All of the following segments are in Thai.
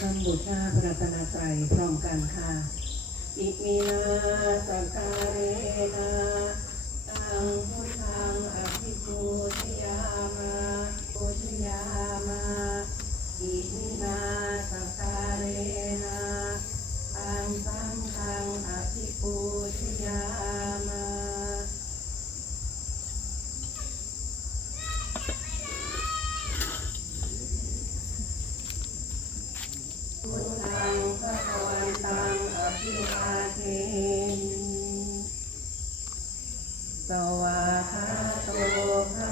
คำบูชาพระรัตนตรัยพร้อมกันค่ะ อิมินาสกการเรนะตังพุทธังอภิปูชยามาปูชยามาอิมินาสกการเรนะตังสังฆังอภิปูชยามา พุทธังพระวันตังอภิวาเทมิสวาคาโตภะ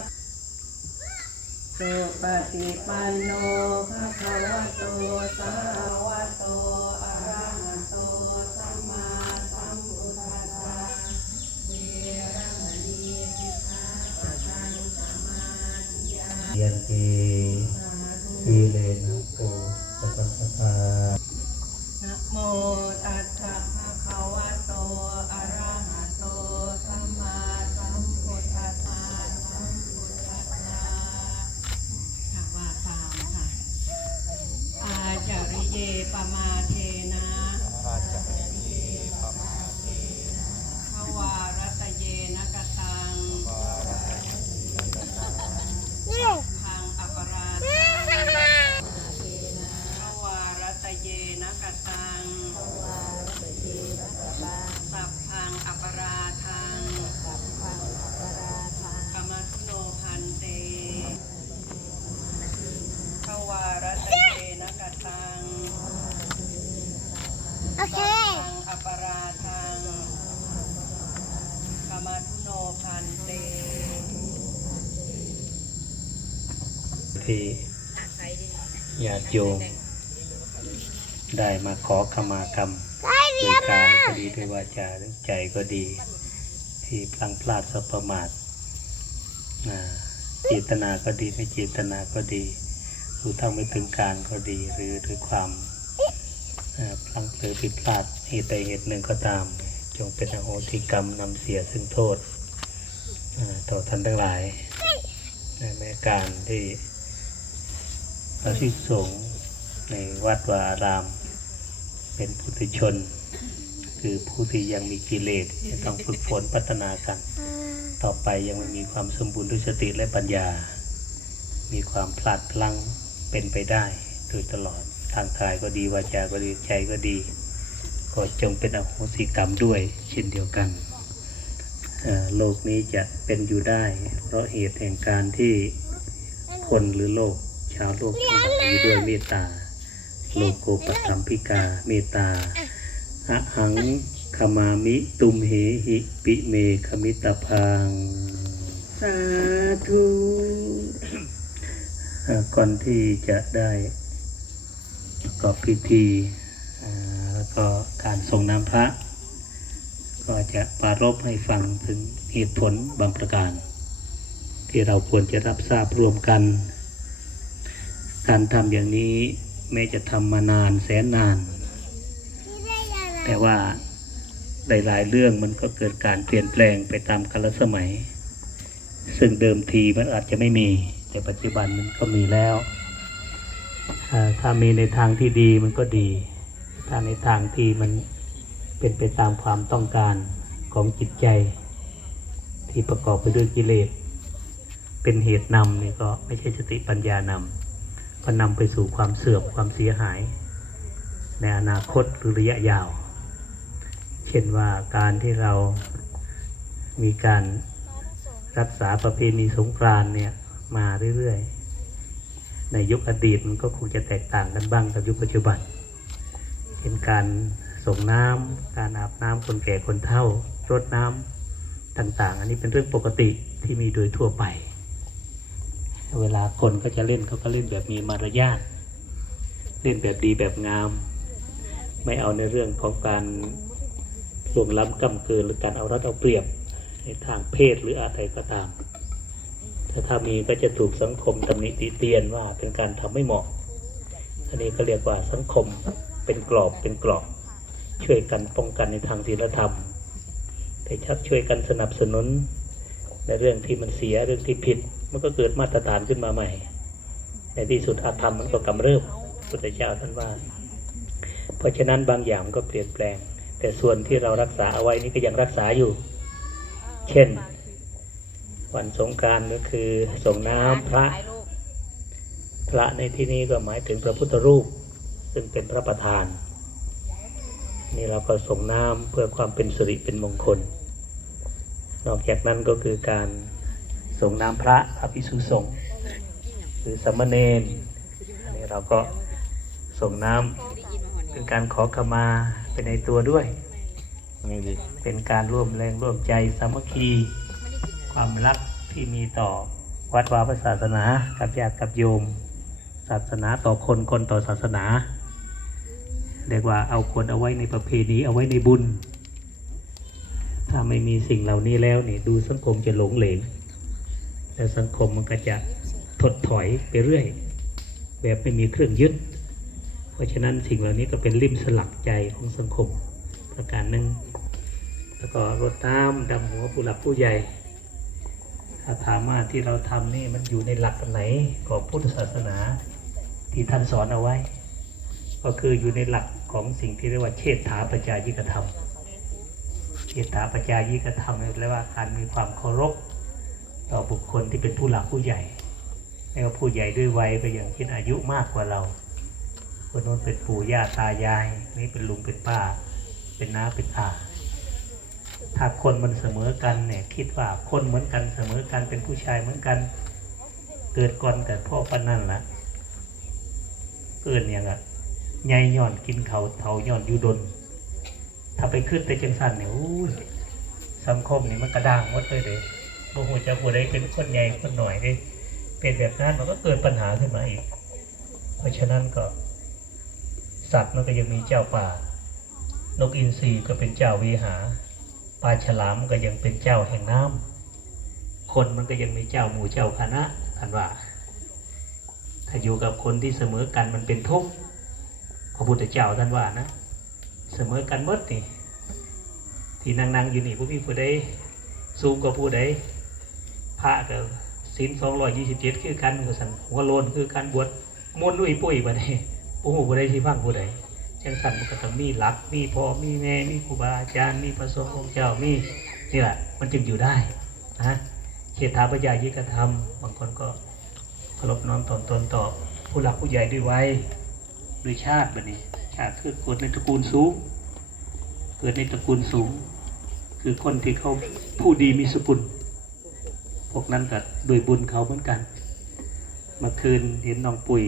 สุปฏิปันโนภะคะวะโตสาวะโตอะระหะโตสัมมาสัมพุทธัสสะเวระมณีสิกขาปะทังสมาธิ ยันตีทีเลนะโกสัพพะนะโมตัสสะภะคะวะโต อะระหะโต สัมมาสัมพุทธัสสะสัมพุทธัสสะค่ะว่าตามค่ะ อาจาริเยปมาเทนะภวารัตเยนะกตังพังอปราทัง ภวารัตเยนะกตังสัพพังอัปราทังกมัสโนพันเตภวารัตเยนะกตัง โอเค สัพพังอัปราทังกมัสโนพันเต ที่ญา ติโยมได้มาขอขมากรรมด้วยกายก็ดีด้วยวาจาด้วยใจก็ดี ที่พลังพลาดสัพประมาทเจตนาก็ดีไม่เจตนาก็ดีรู้เท่าไม่ถึงการก็ดีหรือด้วยความพลังเผลอผิดพลาดเหตุใดเหตุหนึ่งก็ตาม จงเป็นอโหสิกรรมนำเสียซึ่งโทษต่อท่านทั้งหลายในแม้การที่ พระภิกษุสงฆ์ในวัดวาอาราม เป็นพุทธชน คือผู้ที่ยังมีกิเลสจะต้องฝึกฝนพัฒนากัน ต่อไปยังไม่มีความสมบูรณ์ด้วยสติและปัญญา มีความพลาดพลั้งเป็นไปได้โดยตลอดทางกายก็ดีวาจาก็ดีใจก็ดี ก็จงเป็นอโหสิกรรมด้วยเช่นเดียวกันโลกนี้จะเป็นอยู่ได้ เพราะเหตุแห่งการที่คนหรือโลก ชาวโลกทั้งหลายอยู่ด้วยเมตตา โลกโกปสัมพิกาเมตตาอะหังขมามิตุมเหหิปิเมขมิตพัง สาธุเอ่อก่อนที่จะได้ประกอบพิธีอ่าแล้วก็การส่งน้ำพระ ก็จะปรารบให้ฟังถึงเหตุผลบางประการ ที่เราควรจะรับทราบรวมกัน การทำอย่างนี้แม้จะทำมานานแสนนาน แต่ว่าหลายๆเรื่องมันก็เกิดการเปลี่ยนแปลงไปตามกาลสมัย ซึ่งเดิมทีมันอาจจะไม่มี แต่ปัจจุบันมันก็มีแล้วอ่าถ้ามีในทางที่ดีมันก็ดี ถ้าในทางที่มันเป็นไปตามความต้องการของจิตใจ ที่ประกอบไปด้วยกิเลสเป็นเหตุนำเนี่ยก็ไม่ใช่สติปัญญานำ ก็นำไปสู่ความเสื่อมความเสียหาย ในอนาคตหรือระยะยาว เช่นว่าการที่เรามีการรักษาประเพณีสงกรานเนี่ยมาเรื่อยๆ ในยุคอดีตมันก็คงจะแตกต่างกันบ้างกับยุคปัจจุบัน เช่นการส่งน้ำการอาบน้ำคนแก่คนเฒ่ารดน้ำต่างๆ อันนี้เป็นเรื่องปกติที่มีโดยทั่วไป เวลาคนก็จะเล่นเขาก็เล่นแบบมีมารยาทเล่นแบบดีแบบงาม ไม่เอาในเรื่องของการล่วงล้ำกำเกินหรือการเอารัดเอาเปรียบในทางเพศหรืออะไรก็ตาม ถ้าถ้ามีก็จะถูกสังคมตำหนิติเตียนว่าเป็นการทำไม่เหมาะอันนี้ก็เรียกว่าสังคมเป็นกรอบเป็นกรอบช่วยกันป้องกันในทางศีลธรรม แต่ชักช่วยกันสนับสนุนในเรื่องที่มันเสียเรื่องที่ผิด มันก็เกิดมาตรฐานขึ้นมาใหม่ ในที่สุดอาธรรมมันก็กำเริบพุทธเจ้าท่านว่า เพราะฉะนั้นบางอย่างมันก็เปลี่ยนแปลง แต่ส่วนที่เรารักษาเอาไว้นี่ก็ยังรักษาอยู่ เช่น วันสงกรารก็คือส่งน้ำพระ พระในที่นี้ก็หมายถึงพระพุทธรูป ซึ่งเป็นพระประธาน นี่เราก็ส่งน้ำเพื่อความเป็นสิริเป็นมงคล นอกจากนั้นก็คือการ ส่งน้ำพระพระภิกษุสงฆ์หรือสามเณรอันนี้เราก็ส่งน้ำเป็นการขอขมาเป็นในตัวด้วยนี่ดิเป็นการร่วมแรงร่วมใจสามัคคี ความรักที่มีต่อวัดวาพระศาสนากับญาติกับโยม ศาสนาต่อคนคนต่อศาสนา เรียกว่าเอาคนเอาไว้ในประเพณีเอาไว้ในบุญ ถ้าไม่มีสิ่งเหล่านี้แล้วนี่ดูสังคมจะหลงเหลง แล้วสังคมมันก็จะถดถอยไปเรื่อย แบบไม่มีเครื่องยึด เพราะฉะนั้นสิ่งเหล่านี้ก็เป็นริมสลักใจของสังคมประการหนึ่งแล้วก็รดน้ำดำหัวผู้หลักผู้ใหญ่ถ้าถามว่าที่เราทำนี่มันอยู่ในหลักไหนของพุทธศาสนาที่ท่านสอนเอาไว้ ก็คืออยู่ในหลักของสิ่งที่เรียกว่าเชษฐาปัจายิกธรรมเชษฐาปัจจายิกธรรมแปลว่าการมีความเคารพ ต่อบุคคลที่เป็นผู้หลักผู้ใหญ่ไม่ว่าผู้ใหญ่ด้วยวัยก็อย่างเช่นอายุมากกว่าเรา คนโน้นเป็นปู่ย่าตายายนี่เป็นลุงเป็นป้า เป็นน้าเป็นอาถ้าคนมันเสมอกันเนี่ยคิดว่าคนเหมือนกันเสมอกันเป็นผู้ชายเหมือนกัน เกิดก่อนกับพ่อปานนั่นละเกินอย่างอะใหญ่ย่อนกินเขาเถาย่อนอยูดน ถ้าไปขึ้นแต่จังสันเนี่ยอู้ยสังคมนี่มันกระด้างหมดเลยเด้ บ่หูจะผู้ใดเป็นคนใหญ่คนหน่อยเด้เป็นแบบนั้นมันก็เกิดปัญหาขึ้นมาอีก เพราะฉะนั้นก็ สัตว์มันก็ยังมีเจ้าป่านกอินทรีก็เป็นเจ้าวีหาปลาฉลามก็ยังเป็นเจ้าแห่งน้ำคนมันก็ยังมีเจ้าหมู่เจ้าคณะท่านว่า ถ้าอยู่กับคนที่เสมอกันมันเป็นทุกข์พระพุทธเจ้าท่านว่านะเสมอกันหมดนี่ที่นั่งๆอยู่นี่ผู้มีผู้ใดสูงกว่าผู้ใด พระกับศีลสองร้อยยี่สิบเจ็ดคือกันกับสันหัวโลนคือการบวชมนต์ลุยปุ้ยบัดนี้ผู้หูผู้ใดที่ฟังผู้ใดจังสันมันก็ต้องมีหลัก มีพ่อมีแม่มีครูบาอาจารย์มีพระสงฆ์องค์เจ้ามีนี่แหละมันจึงอยู่ได้นะเขตาปัญญายิกธรรมบางคนก็เคารพน้อมตนตนต่อผู้หลักผู้ใหญ่ด้วยวัยด้วยชาติแบบนี้ชาติคือเกิดในตระกูลสูงเกิดในตระกูลสูง คือคนที่เขาผู้ดีมีสกุล พวกนั้นก็ด้วยบุญเขาเหมือนกัน เมื่อคืนเห็นน้องปุ๋ย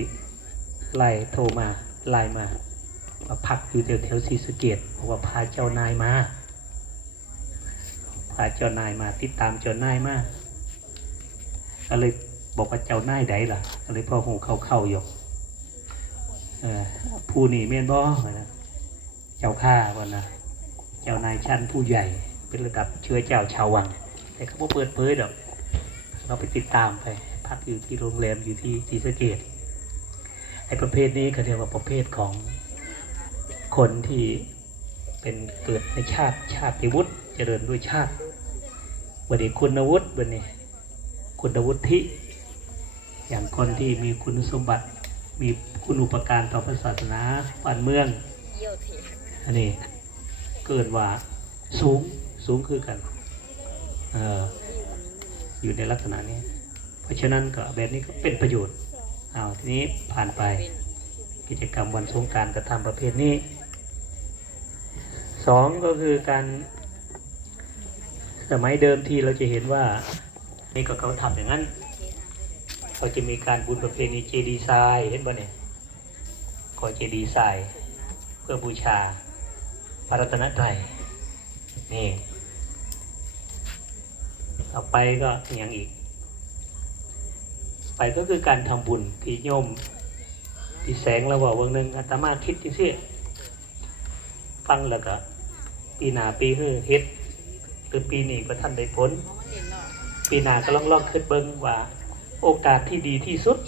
ไล่โทรมาไลน์มามาพักอยู่แถวแถวศรีสเกดบอกว่าพาเจ้านายมา พาเจ้านายมาติดตามเจ้านายมาก็เลยบอกว่าเจ้านายใดล่ะก็เลยพ่อหูเข้าเข้าอยู่ผู้นี่เมนบ่เจ้าข้าวันนะเจ้านายชั้นผู้ใหญ่ เป็นระดับเชื้อเจ้าชาววัง แต่เขาเปิดเผยดอก เราไปติดตามไป พักอยู่ที่โรงแรมอยู่ที่ศรีสะเกดไอ้ประเภทนี้เขาเรียกว่าประเภทของคนที่เป็นเกิดในชาติชาติวุฒิเจริญด้วยชาติวันนี้คุณวุฒิวันนี้คุณวุฒิอย่างคนที่มีคุณสมบัติมีคุณอุปการต่อพระศาสนาบ้านเมืองอันนี้เกิดว่าสูงสูงคือกันเออ อยู่ในลักษณะนี้ เพราะฉะนั้นก็แบบนี้ก็เป็นประโยชน์เอาทีนี้ผ่านไป กิจกรรมวันสงการกระทำประเภทนี้สองก็คือการสมัยเดิมที่เราจะเห็นว่านี่ก็เขาทำอย่างนั้นเขาจะมีการบุญประเพณีเจดีย์ทรายเห็นบ่เนี่ยก่อเจดีย์ทรายเพื่อบูชาพระรัตนตรัยนี่ ต่อไปก็อย่างอีก ไปก็คือการทำบุญที่โยมที่แสงเราบอกวันหนึ่งอาตมาคิดที่เสียฟังแล้วก็ปีหนาปีฮือเฮ็ดหรือปีนี้ก็ท่านได้ผลปีหนาก็ลองลองคิดเบิ่งว่า โอกาสที่ดีที่สุด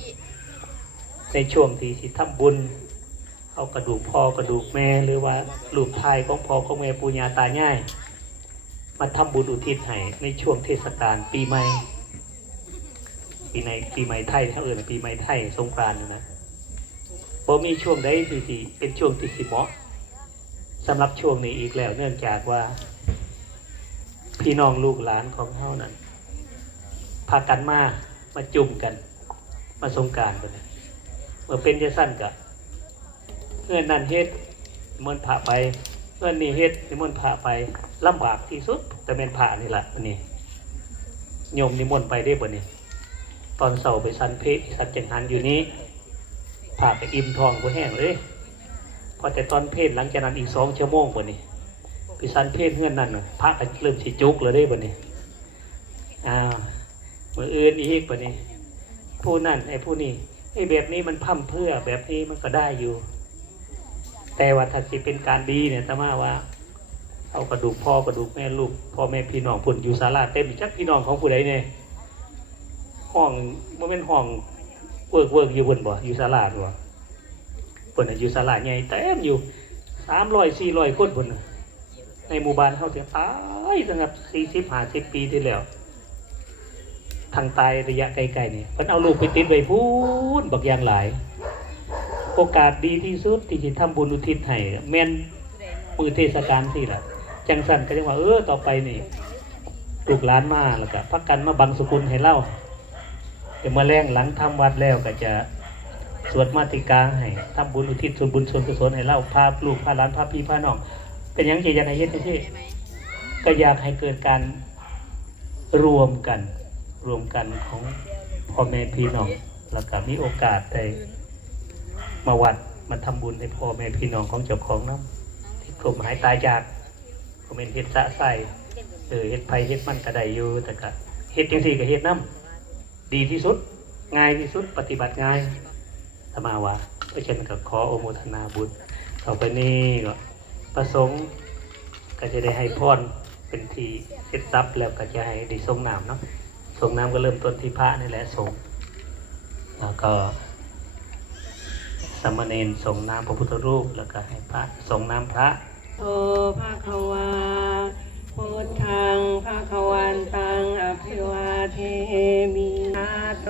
ในช่วงที่สิทำบุญเอากระดูกพ่อกระดูกแม่หรือว่ารูปถ่ายของพ่อของแม่ปู่ย่าตายาย มาทำบุญอุทิศให้ในช่วงเทศกาลปีใหม่ ปีในปีใหม่ไทยถ้าเอื่นปีใหม่ไทยสงกรานต์นะบ่มีช่วงใดที่สิเป็นช่วงที่สิเหมาะสำหรับช่วงนี้อีกแล้ว เนื่องจากว่า พี่น้องลูกหลานของเฮานั้นพากันมามาจุ่มกัน มาสงกรารกันเมื่อเป็นจะสั้นกับเงื่อนนั่นเฮ็ดนิมนต์พระไปเงื่อนนี่เฮ็ดนิมนต์พระไป ลำบากที่สุด แต่เป็นพระนี่แหละอันนี้โยมนิมนต์ไปได้บ่เนี่ยตอนเสาร์ไปสันเพชสันจังหันอยู่นี้พาไปอิ่มทองก็แห้งเลยพอแต่ตอนเพศหลังจากนั้นอีกสองชั่วโมงบ่เนี่ยไปสันเพศเงื่อนนั่นน่ะพระก็เริ่มสิจุกเลยได้บ่เนี่ยอ้าวมืออื่นอีกบ่เนี่ยผู้นั่นไอ้ผู้นี้ไอ้แบบนี้มันพั่มเพื่อแบบนี้มันก็ได้อยู่ แต่ว่าถ้าสิเป็นการดีเนี่ยแต่ว่าว่า เอากระดูกพ่อกระดูกแม่ลูกพ่อแม่พี่น้องพุ่นอยู่ศาลาเต็มจักพี่น้องของผู้ใดเนี่ยห้องมันเป็นห้องเวิร์กเวิร์กอยู่บนบ่อยู่ศาลาบ่เพิ่นน่ะอยู่ศาลาใหญ่เต็มอยู่สามร้อยสี่ร้อยคนพุ่นในหมู่บ้านเขาเสียตายตั้งแต่สี่สิบห้าสิบปีที่แล้วทางตายระยะไกลๆนี่เพิ่นเอาลูกไปติดไว้พูนบักอย่างหลาย โอกาสดีที่สุดที่จะทำบุญอุทิศให้แม่นมือเทศกาลสิล่ะ จังสันก็จังว่าเออต่อไปนี่ลูกหลานมาแล้วก็พักกันมาบังสุกุลให้เล่าเดี๋ยวมาแรงหลังทำวัดแล้วก็จะสวดมาติกาให้ทำบุญอุทิศส่วนบุญส่วนกุศลให้เล่าพาลูกพาหลานพาพี่พาน้อง เป็นยังที่อยากให้เฮ็ดที่ก็อยากให้เกิดการรวมกันรวมกันของพ่อแม่พี่น้องแล้วก็มีโอกาสได้มาวัดมาทำบุญให้พ่อแม่พี่น้องของเจ้าของน้ำที่กลมหายตายจาก ผมเป็นเฮ็ดสะใส่เออเฮ็ดไผเฮ็ดมันก็ได้อยู่แต่ก็เฮ็ดจังซี่ก็เฮ็ดน้ำดีที่สุด ง่ายที่สุดปฏิบัติง่ายธรรมาว่าเพราะฉะนั้นก็ขออนุโมทนาบุญต่อไปนี้ก็ประสงค์ก็จะได้ให้พรเป็นที่เสร็จสับแล้วก็จะให้ได้ทรงน้ำเนาะส่งน้ำก็เริ่มต้นที่พระนี่แหละส่งแล้วก็สามเณรส่งน้ำพระพุทธรูปแล้วก็ให้พระส่งน้ำพระ โตภะควาพุทธังภะควันตังอภิวาเทมิอาโต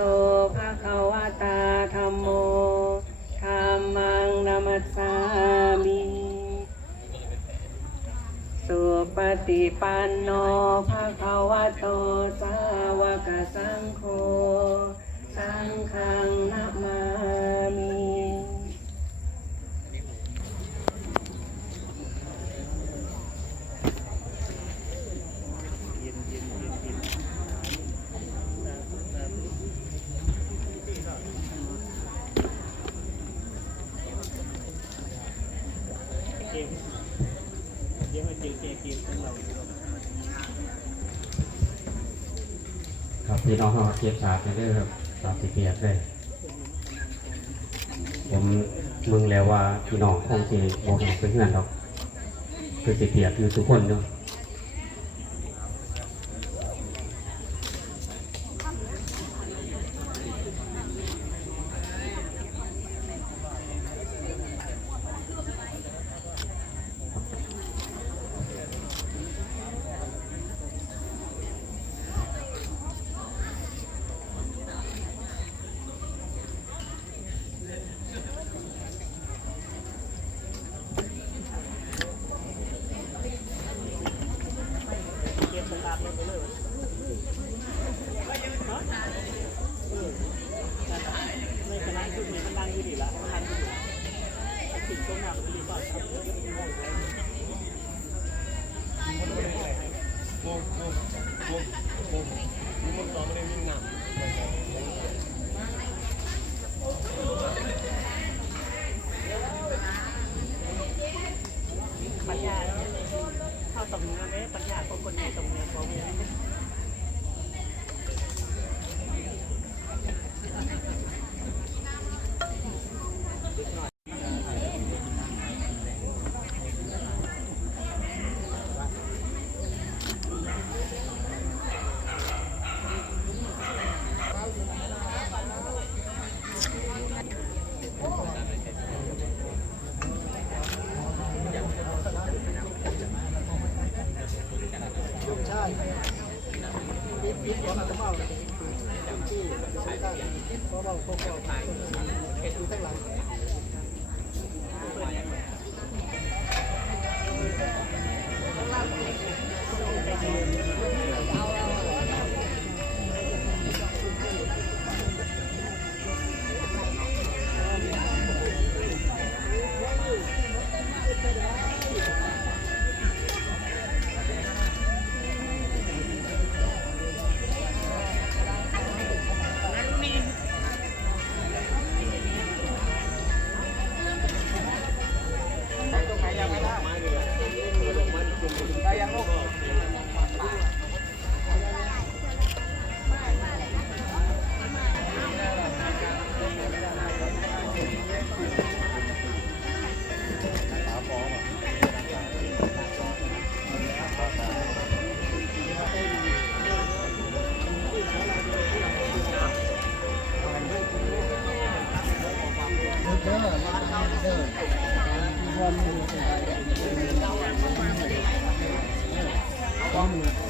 ภะคะวตาธัมโมธัมมังนามัสสามิสุปฏิปันโนภะควโตสาวกสังโฆสังฆังนะมา มิครับพี่น้องเขาเทียบชาติไปเรื่อยครับสามสิบเกียดเลยผมมึงแล้วว่าพี่น้องคงจะโมโหเพื่อนหรอกคือสิเกียดอยู่ทุกคนเนาะ พิซ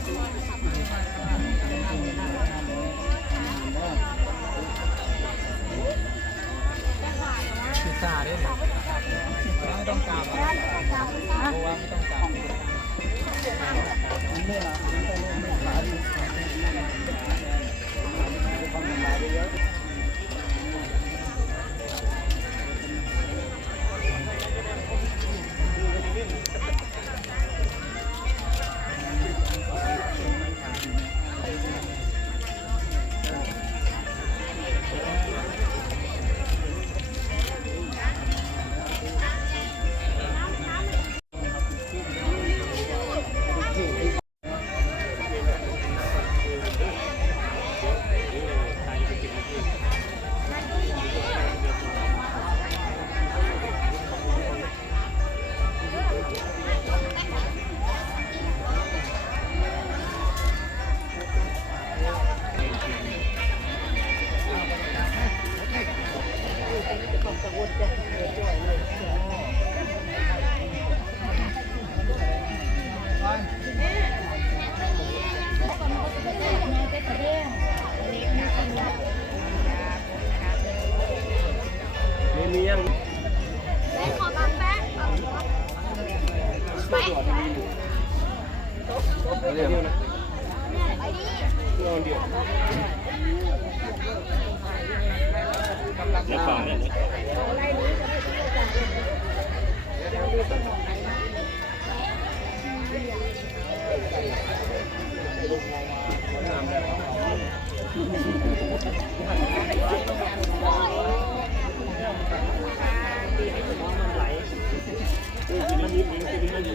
เดี๋ยวฟังเนี่ยมันดีจริงจริงมันดี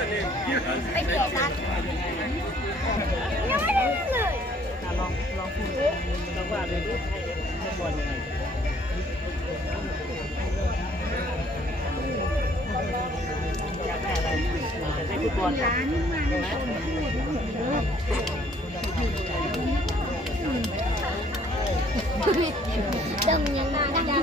ไปเกี่ยวกันยังไม่ได้เลยลองลองพูดลองว่าเลยดิให้บอลยังไงอยากได้อะไรอยากได้ฟุตบอลร้านใช่ไหมตึงยังดัง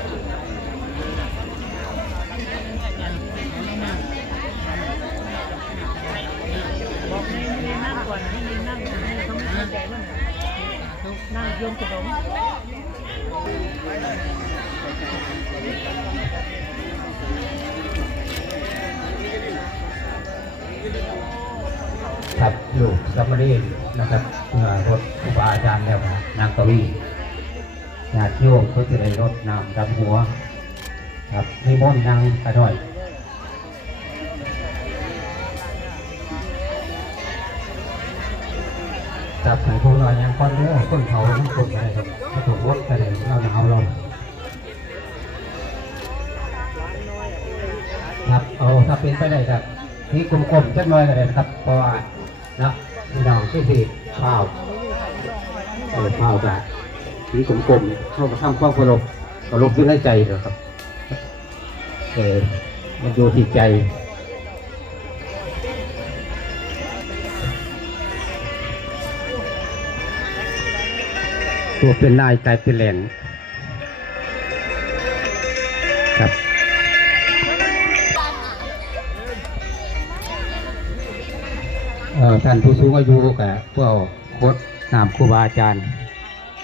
ยังนี่ให้เด็กได้อ้าวทำลายให้กินครับลูกซัมมารีนนะครับเมื่อรถครูบาอาจารย์แล้วนะนางตวีญาติโยมเขาจะได้รถน้ำดำหัว ครับนิมนต์นางกระด้อย จับใส่ผู้ลอยยังก้อนเด้อคนเขาทุกคนอะไรครับถ้าถูกรถก็ได้เราหนาวเราครับเอาถ้าเป็นไปได้ครับนี่กลมๆจักน่อยก็ได้นครับเพราะว่านะพี่น้องที่สิข้าวเออข้าวแบบนี่กลมๆเข้ามาทำความเคารพเคารพด้วยใจเหรอครับเออมันอยู่ที่ใจ ตัวเป็นนายกลายเป็นแหลนครับเออท่านผู้สูงอายุกับพวกโคดนามครูบาอาจารย์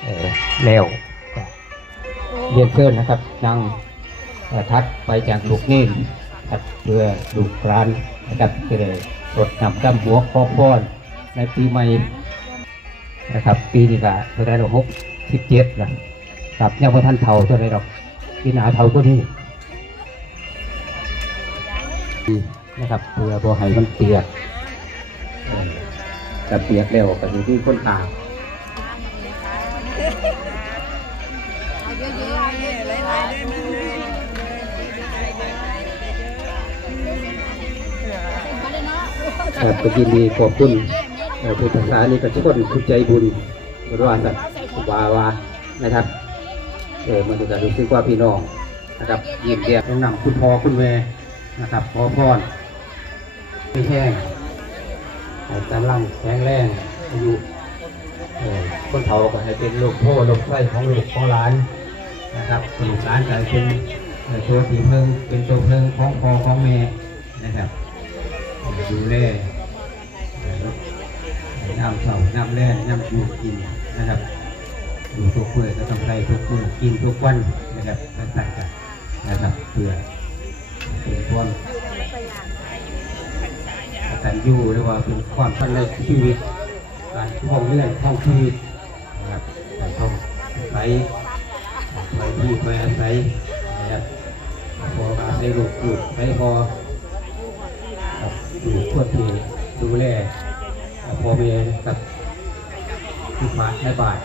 เอ่อแล้วเรียนเชิญนะครับนั่งทัดไปจากลูกนิ่ครับเพื่อลูกร้านนะครับจะได้รดนำดำหัวคอพอนในปีใหม่ นะครับ ปีนี้ก็เท่าไรหรอกหกสิบเจ็ดนะครับยังพอท่านเท่าเท่าไรหรอกปีหนาเท่าก็นี้นะครับเพื่อบ่ให้มันเปียกเออกับเปียกเร็วกับที่คนตามครับยินดีขอบคุณ เอ่อผู้ภาษานี่ก็ทุกคนทุกใจบุญบริวารสัตว์วาวานะครับ เออมันจะรู้สึกว่าพี่น้องนะครับยิ้มแย้มต้องนำคุณพ่อคุณแม่นะครับขอพรไม่แห้งให้กำลังแข็งแรงอายุคนเฒ่าก็ให้เป็นลูกพ่อลูกไส้ของลูกของหลานนะครับลูกหลานก็ให้เป็นตัวที่เพิ่งเป็นตัวเพิ่งของพ่อของแม่นะครับดูแล น้ำเสาน้ำแร่น้ำยูกินนะครับอยู่ทุกเพื่อก็ต้องใส่ทุกเมื่อกินทุกวันนะครับต่างกันนะครับเพื่อเป็นความการอยู่หรือว่าเป็นความพันในชีวิตการท่องเรื่องท่องชีวิตนะครับการท่องไปไปที่ไปอาศัยนะครับพออาศัยลูกลูกไปพอกับอยู่ทั่วที่ดูแล พอเวกับที่บ้านในบ่าย